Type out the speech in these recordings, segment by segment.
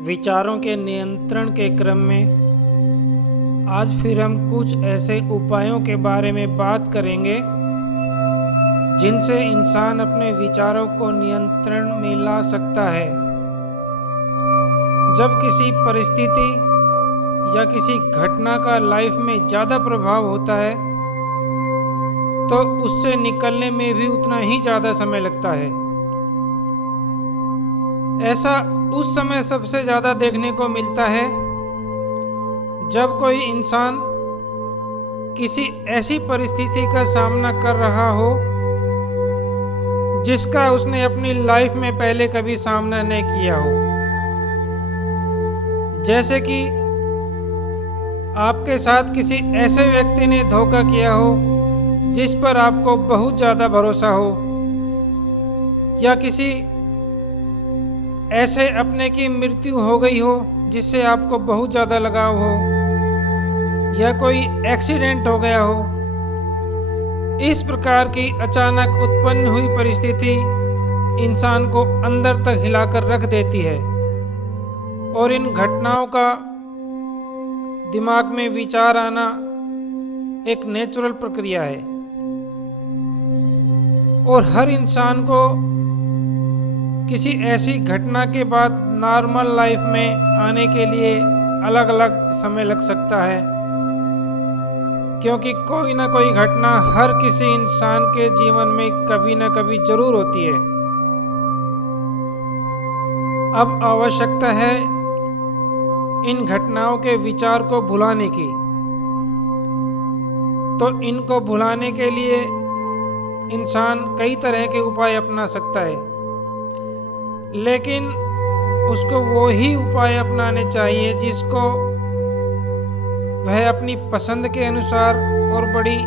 विचारों के नियंत्रण के क्रम में आज फिर हम कुछ ऐसे उपायों के बारे में बात करेंगे जिनसे इंसान अपने विचारों को नियंत्रण में ला सकता है। जब किसी परिस्थिति या किसी घटना का लाइफ में ज़्यादा प्रभाव होता है तो उससे निकलने में भी उतना ही ज़्यादा समय लगता है। ऐसा उस समय सबसे ज़्यादा देखने को मिलता है जब कोई इंसान किसी ऐसी परिस्थिति का सामना कर रहा हो जिसका उसने अपनी लाइफ में पहले कभी सामना नहीं किया हो। जैसे कि आपके साथ किसी ऐसे व्यक्ति ने धोखा किया हो जिस पर आपको बहुत ज़्यादा भरोसा हो, या किसी ऐसे अपने की मृत्यु हो गई हो जिससे आपको बहुत ज़्यादा लगाव हो, या कोई एक्सीडेंट हो गया हो। इस प्रकार की अचानक उत्पन्न हुई परिस्थिति इंसान को अंदर तक हिलाकर रख देती है और इन घटनाओं का दिमाग में विचार आना एक नेचुरल प्रक्रिया है। और हर इंसान को किसी ऐसी घटना के बाद नॉर्मल लाइफ में आने के लिए अलग अलग समय लग सकता है, क्योंकि कोई ना कोई घटना हर किसी इंसान के जीवन में कभी ना कभी जरूर होती है। अब आवश्यकता है इन घटनाओं के विचार को भुलाने की। तो इनको भुलाने के लिए इंसान कई तरह के उपाय अपना सकता है, लेकिन उसको वो ही उपाय अपनाने चाहिए जिसको वह अपनी पसंद के अनुसार और बड़ी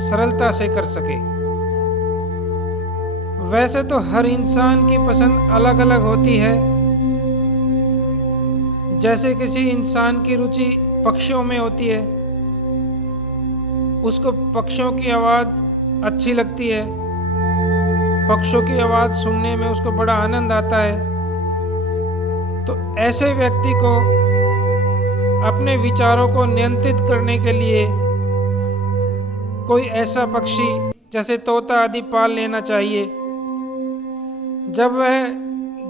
सरलता से कर सके। वैसे तो हर इंसान की पसंद अलग अलग होती है। जैसे किसी इंसान की रुचि पक्षियों में होती है, उसको पक्षियों की आवाज़ अच्छी लगती है, पक्षियों की आवाज़ सुनने में उसको बड़ा आनंद आता है। तो ऐसे व्यक्ति को अपने विचारों को नियंत्रित करने के लिए कोई ऐसा पक्षी जैसे तोता आदि पाल लेना चाहिए। जब वह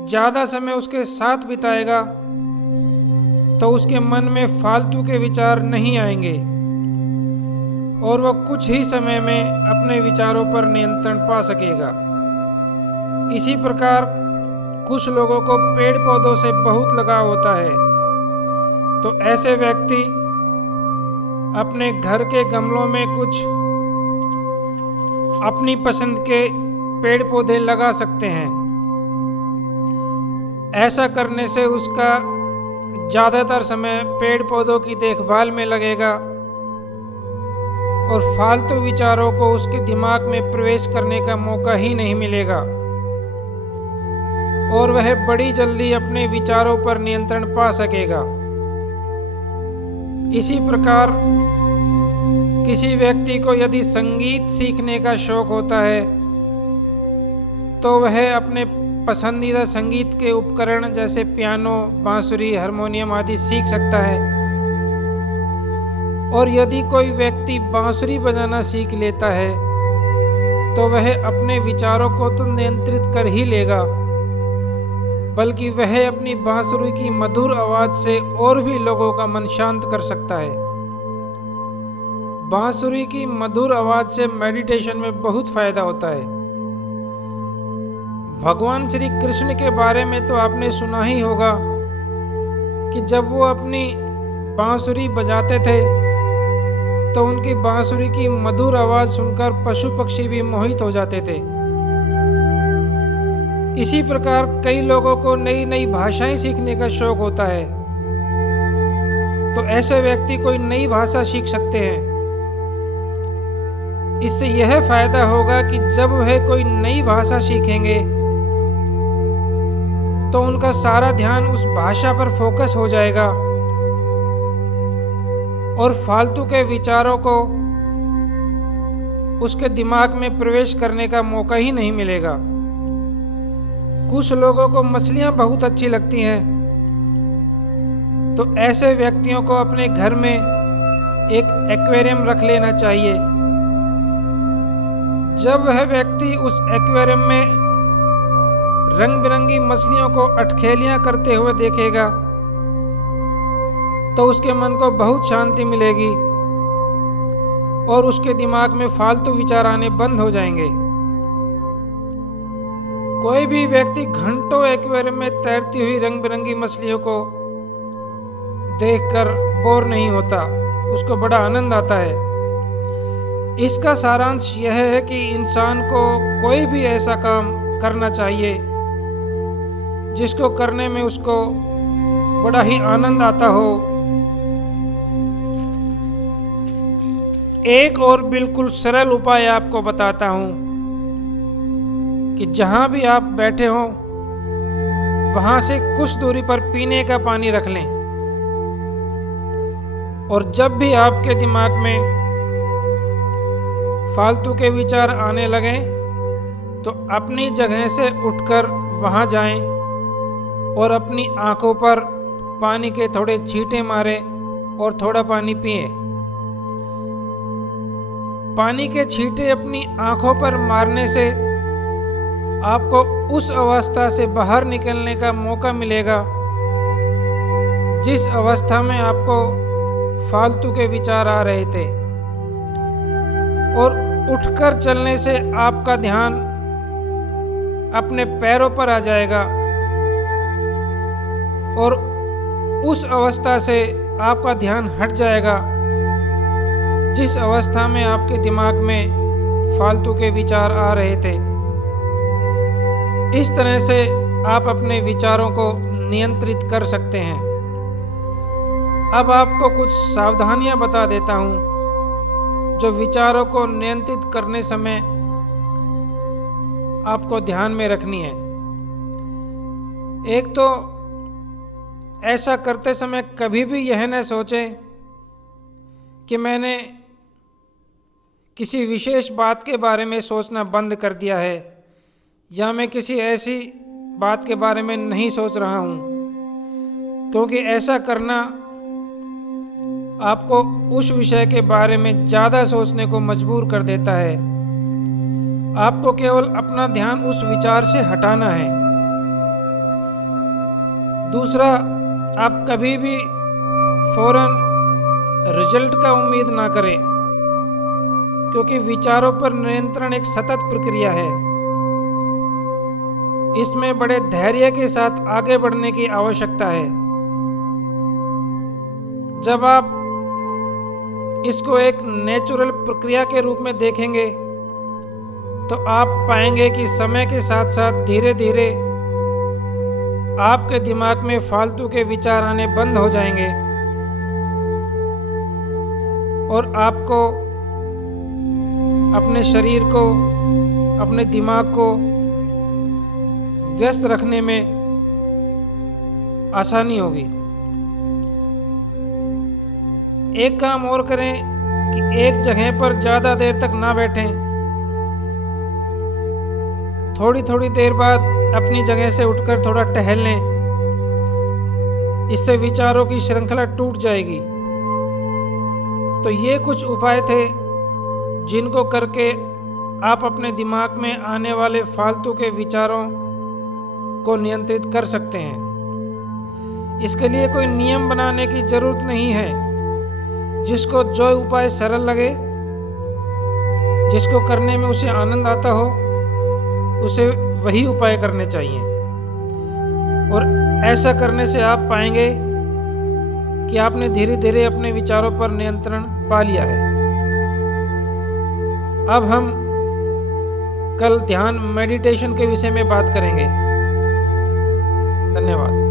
ज़्यादा समय उसके साथ बिताएगा तो उसके मन में फालतू के विचार नहीं आएंगे और वह कुछ ही समय में अपने विचारों पर नियंत्रण पा सकेगा। इसी प्रकार कुछ लोगों को पेड़ पौधों से बहुत लगाव होता है, तो ऐसे व्यक्ति अपने घर के गमलों में कुछ अपनी पसंद के पेड़ पौधे लगा सकते हैं। ऐसा करने से उसका ज़्यादातर समय पेड़ पौधों की देखभाल में लगेगा और फालतू विचारों को उसके दिमाग में प्रवेश करने का मौका ही नहीं मिलेगा और वह बड़ी जल्दी अपने विचारों पर नियंत्रण पा सकेगा। इसी प्रकार किसी व्यक्ति को यदि संगीत सीखने का शौक होता है तो वह अपने पसंदीदा संगीत के उपकरण जैसे पियानो, बांसुरी, हारमोनियम आदि सीख सकता है। और यदि कोई व्यक्ति बांसुरी बजाना सीख लेता है तो वह अपने विचारों को तो नियंत्रित कर ही लेगा, बल्कि वह अपनी बांसुरी की मधुर आवाज से और भी लोगों का मन शांत कर सकता है। बांसुरी की मधुर आवाज से मेडिटेशन में बहुत फायदा होता है। भगवान श्री कृष्ण के बारे में तो आपने सुना ही होगा कि जब वो अपनी बांसुरी बजाते थे तो उनकी बांसुरी की मधुर आवाज सुनकर पशु पक्षी भी मोहित हो जाते थे। इसी प्रकार कई लोगों को नई नई भाषाएं सीखने का शौक होता है, तो ऐसे व्यक्ति कोई नई भाषा सीख सकते हैं। इससे यह फायदा होगा कि जब वह कोई नई भाषा सीखेंगे तो उनका सारा ध्यान उस भाषा पर फोकस हो जाएगा और फालतू के विचारों को उसके दिमाग में प्रवेश करने का मौका ही नहीं मिलेगा। कुछ लोगों को मछलियां बहुत अच्छी लगती हैं, तो ऐसे व्यक्तियों को अपने घर में एक एक्वेरियम रख लेना चाहिए। जब वह व्यक्ति उस एक्वेरियम में रंग बिरंगी मछलियों को अठखेलियां करते हुए देखेगा तो उसके मन को बहुत शांति मिलेगी और उसके दिमाग में फालतू विचार आने बंद हो जाएंगे। कोई भी व्यक्ति घंटों एक्वेरियम में तैरती हुई रंग बिरंगी मछलियों को देखकर बोर नहीं होता, उसको बड़ा आनंद आता है। इसका सारांश यह है कि इंसान को कोई भी ऐसा काम करना चाहिए जिसको करने में उसको बड़ा ही आनंद आता हो। एक और बिल्कुल सरल उपाय आपको बताता हूं कि जहां भी आप बैठे हो वहां से कुछ दूरी पर पीने का पानी रख लें और जब भी आपके दिमाग में फालतू के विचार आने लगें तो अपनी जगह से उठकर वहां जाएं और अपनी आंखों पर पानी के थोड़े छींटे मारें और थोड़ा पानी पिएं। पानी के छींटे अपनी आंखों पर मारने से आपको उस अवस्था से बाहर निकलने का मौका मिलेगा जिस अवस्था में आपको फालतू के विचार आ रहे थे, और उठकर चलने से आपका ध्यान अपने पैरों पर आ जाएगा और उस अवस्था से आपका ध्यान हट जाएगा जिस अवस्था में आपके दिमाग में फालतू के विचार आ रहे थे। इस तरह से आप अपने विचारों को नियंत्रित कर सकते हैं। अब आपको कुछ सावधानियां बता देता हूं जो विचारों को नियंत्रित करने समय आपको ध्यान में रखनी है। एक तो ऐसा करते समय कभी भी यह न सोचें कि मैंने किसी विशेष बात के बारे में सोचना बंद कर दिया है या मैं किसी ऐसी बात के बारे में नहीं सोच रहा हूं, क्योंकि ऐसा करना आपको उस विषय के बारे में ज़्यादा सोचने को मजबूर कर देता है। आपको केवल अपना ध्यान उस विचार से हटाना है। दूसरा, आप कभी भी फौरन रिजल्ट का उम्मीद ना करें, क्योंकि विचारों पर नियंत्रण एक सतत प्रक्रिया है। इसमें बड़े धैर्य के साथ आगे बढ़ने की आवश्यकता है। जब आप इसको एक नेचुरल प्रक्रिया के रूप में देखेंगे तो आप पाएंगे कि समय के साथ साथ धीरे धीरे आपके दिमाग में फालतू के विचार आने बंद हो जाएंगे और आपको अपने शरीर को, अपने दिमाग को व्यस्त रखने में आसानी होगी। एक काम और करें कि एक जगह पर ज्यादा देर तक ना बैठें। थोड़ी थोड़ी देर बाद अपनी जगह से उठकर थोड़ा टहल लें। इससे विचारों की श्रृंखला टूट जाएगी। तो ये कुछ उपाय थे जिनको करके आप अपने दिमाग में आने वाले फालतू के विचारों को नियंत्रित कर सकते हैं। इसके लिए कोई नियम बनाने की जरूरत नहीं है। जिसको जो उपाय सरल लगे, जिसको करने में उसे आनंद आता हो, उसे वही उपाय करने चाहिए। और ऐसा करने से आप पाएंगे कि आपने धीरे धीरे अपने विचारों पर नियंत्रण पा लिया है। अब हम कल ध्यान मेडिटेशन के विषय में बात करेंगे। धन्यवाद।